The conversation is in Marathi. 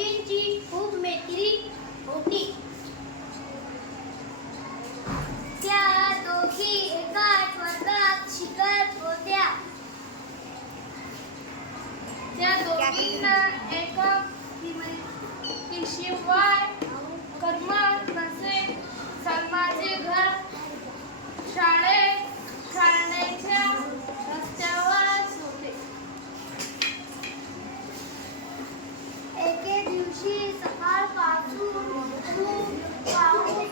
दोघींची खूप मैत्री होती. त्या दोघी एकाच वर्गात शिकत होत्या. त्या दोघींना शिवाय करमत नसे. सलमाचे घर शाळेच्या रस्त्यावरच होते. एके दिवशी सकाळपासून खूप पाऊस